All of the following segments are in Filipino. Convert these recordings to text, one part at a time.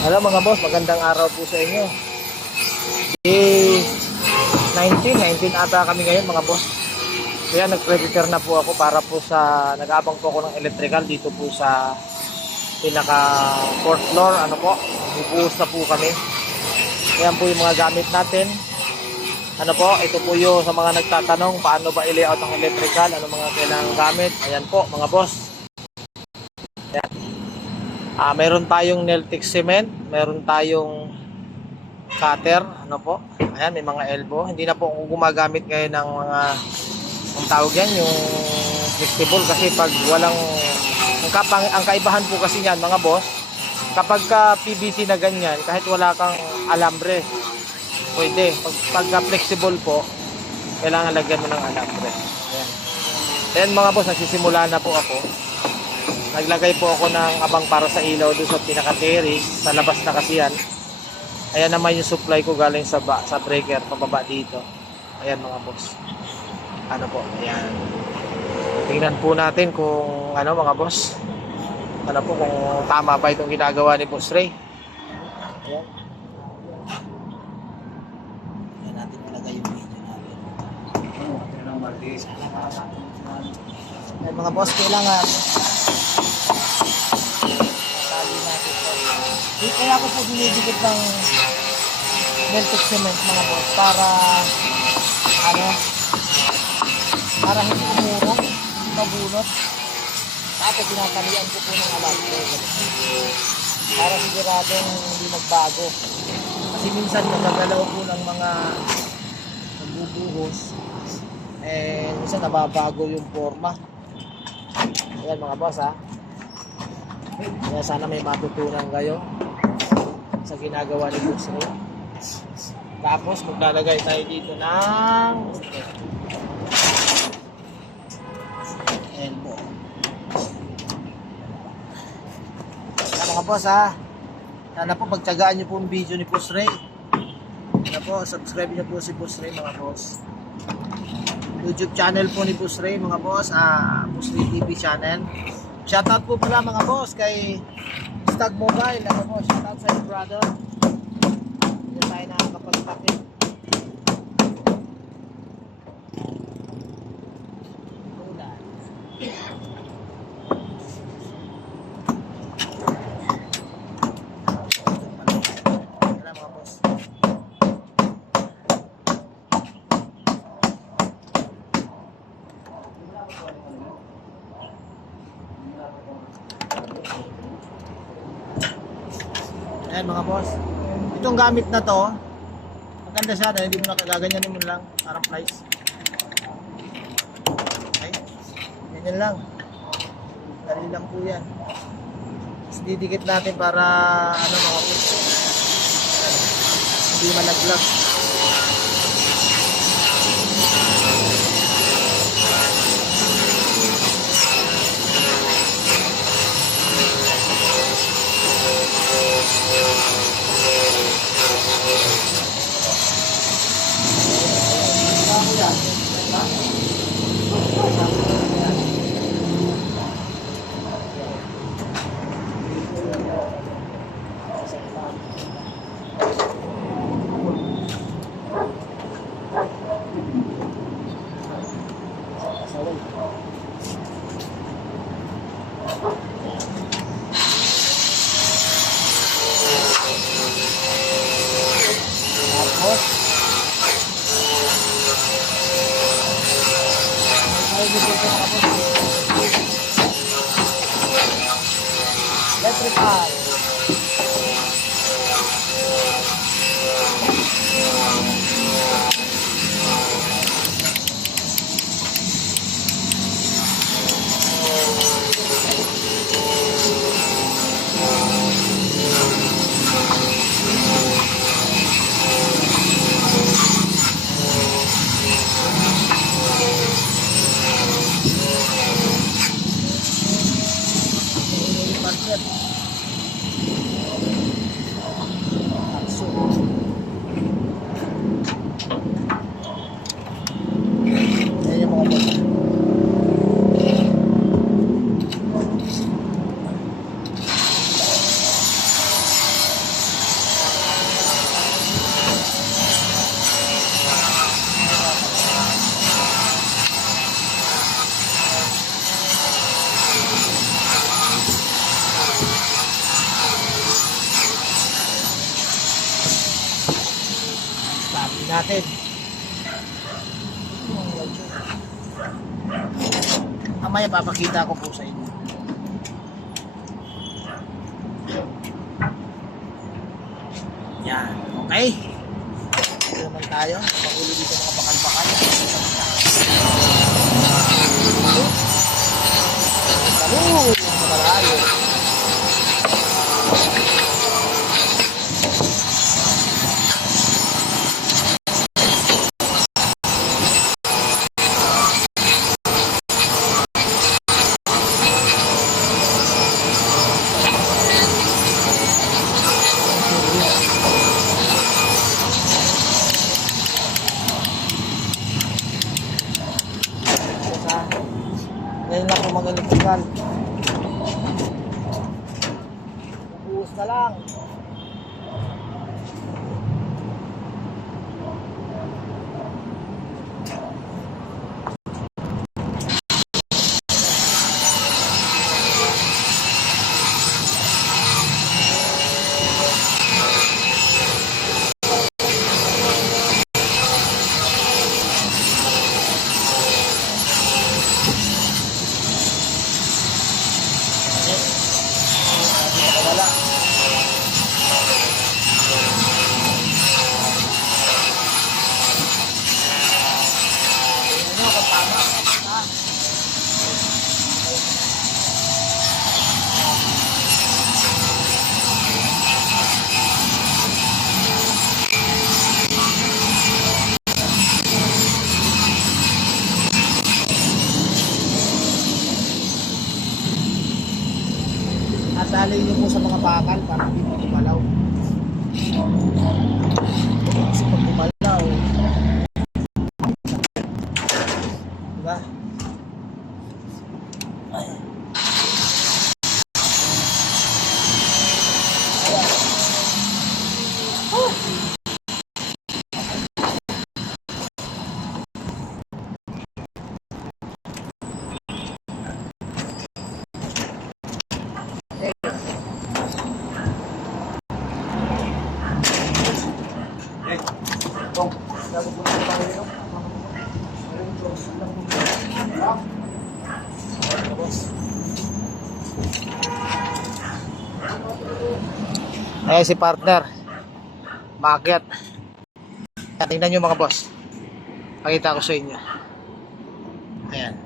Hello mga boss, magandang araw po sa inyo. Day 19 ata kami ngayon mga boss. Kaya nag-prepare na po ako para po sa nag-aabang po ako ng electrical dito po sa pinaka fourth floor. Ano po, bubuhos na po kami. Ayan po yung mga gamit natin. Ano po, ito po yung sa mga nagtatanong paano ba i-layout ang electrical, ano mga kailangang gamit. Ayan po mga boss. Ayan. Meron tayong Neltex cement, meron tayong cutter, ano po. Ayan, may mga elbow. Hindi na po ako gumagamit ngayon ng mga ang tawag yan, yung flexible kasi pag walang ang kaibahan po kasi yan mga boss, kapag ka PVC na ganyan, kahit wala kang alambre, pwede. Pag flexible po, kailangan lagyan mo ng alambre. Ayan. Then mga boss, nagsisimula na po ako. Naglagay po ako ng abang para sa ilaw doon sa pinaka-terrace. Sa labas na kasi yan. Ayan naman yung supply ko galing sa breaker, pababa dito. Ayan mga boss. Ano po, ayan. Tingnan po natin kung ano mga boss. Ano po, kung tama ba itong ginagawa ni Boss Ray. Ayan. Ayan natin ilagay yung video natin. Ayan mga boss, kailangan kaya ako po dinidikit ng Neltex cement mga boss para hindi umurong, hindi mabunot. Tapos tinatalian ko po ng alambre para siguradong hindi magbago. Kasi minsan nagagalaw po ng mga nagbubuhos, minsan nababago yung forma. Ayan mga boss ha. Kaya sana may matutunan kayo sa ginagawa ni Boss Ray. Tapos maglalagay tayo dito ng elbow. Kaya mga boss ha, sana po pagtyagaan nyo po yung video ni Boss Ray. Sana po subscribe nyo po si Boss Ray mga boss. YouTube channel po ni Boss Ray mga boss, Boss Ray TV channel. Shoutout po pala mga boss kay Stag Mobile. Ano po, shoutout sa iyo brother. Hindi tayo nakakapag-tapin. Wala mga boss. Ayan mga boss, itong gamit na to maganda siya dahil hindi mo nakagaganyanin mo lang, parang flies. Okay, ganyan lang, dali lang po yan. Tapos didikit natin para mga boss, hindi malaglag. natin. Mamaya papakita ko po sa inyo. Yan, okay. Ito naman tayo. Magulo dito mga bakal-bakal. Malayo. Ngayon lang kung mag-electrical. Buhos na lang. Wala. Ano kung tama? At dalhin niyo po sa mga bakal para hindi mo gumalaw. Kasi pag gumalaw, diba? Ayan si partner, maakyat. Tingnan nyo mga boss, pakita ko sa inyo. Ayan,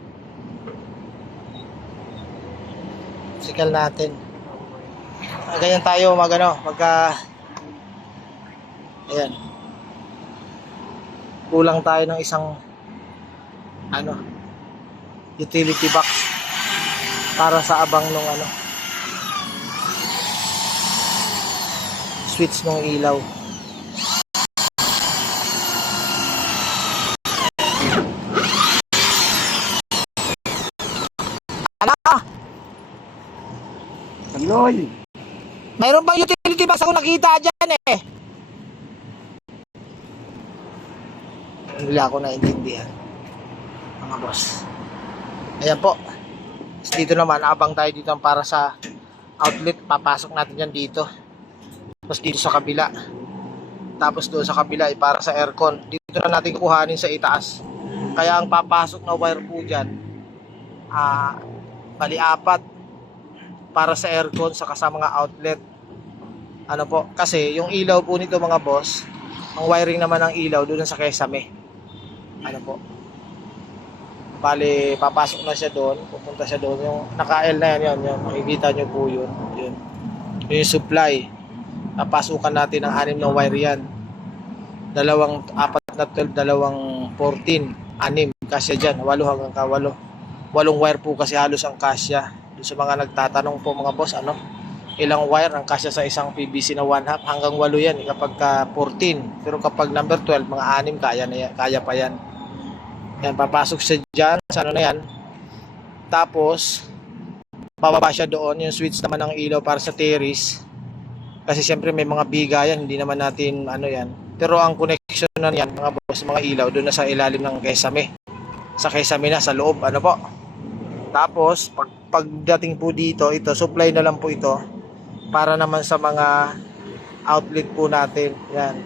sikal natin. Ganyan tayo magka ayan, kulang tayo ng isang utility box para sa abang nung switch ng ilaw. Kaloy! Mayroon bang utility box ako nakita dyan eh? Hindi ako naintindihan mga boss. Ayan po. Dito naman, abang tayo dito para sa outlet. Papasok natin yan dito. Tapos dito sa kabila. Tapos doon sa kabila ay para sa aircon. Dito na natin kuhanin sa itaas. Kaya ang papasok na wire po dyan, bali 4 para sa aircon saka sa mga outlet. Ano po? Kasi yung ilaw po nito mga boss, ang wiring naman ng ilaw doon sa kesame. Ano po? Bali, papasok na siya doon, pupunta siya doon. Yung naka-L na yan, yun. Makikita nyo po yun. Yun. Yung supply. Napasukan natin ang 6 na wire yan. 4 na 12, 2 14, 6 kasya dyan, 8 hanggang 8 wire po kasi halos ang kasya. Doon sa mga nagtatanong po mga boss, ilang wire ang kasya sa isang PVC na 1/2 hanggang 8 yan kapag 14. Pero kapag number 12, mga 6 kaya pa yan. Yan, papasok siya dyan sa na yan. Tapos pababa siya doon, yung switch naman ng ilaw para sa terrace. Kasi siyempre may mga bigayan, hindi naman natin yan. Pero ang connection na yan mga boss, mga ilaw doon na sa ilalim ng kesame. Sa kesame na sa loob, po. Tapos pagdating po dito, ito supply na lang po ito para naman sa mga outlet po natin. Yan.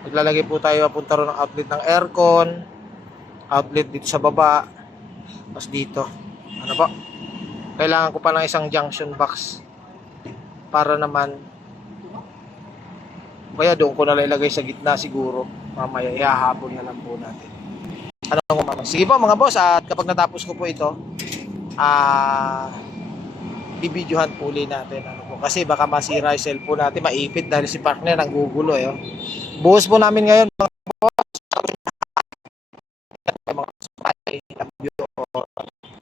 Maglalagay po tayo papunta ron ng outlet ng aircon, outlet dito sa baba, tapos dito. Ano po? Kailangan ko pa ng isang junction box para naman kaya doon ko na ilalagay sa gitna siguro. Mamaya ihahabol na lang po natin. Ano ko mama? Sige po mga boss, at kapag natapos ko po ito, bibidyohan po ulit natin ano po, kasi baka masira yung cellphone natin, maipit dahil si partner ang gugulo eh. Oh. Buhos po namin ngayon mga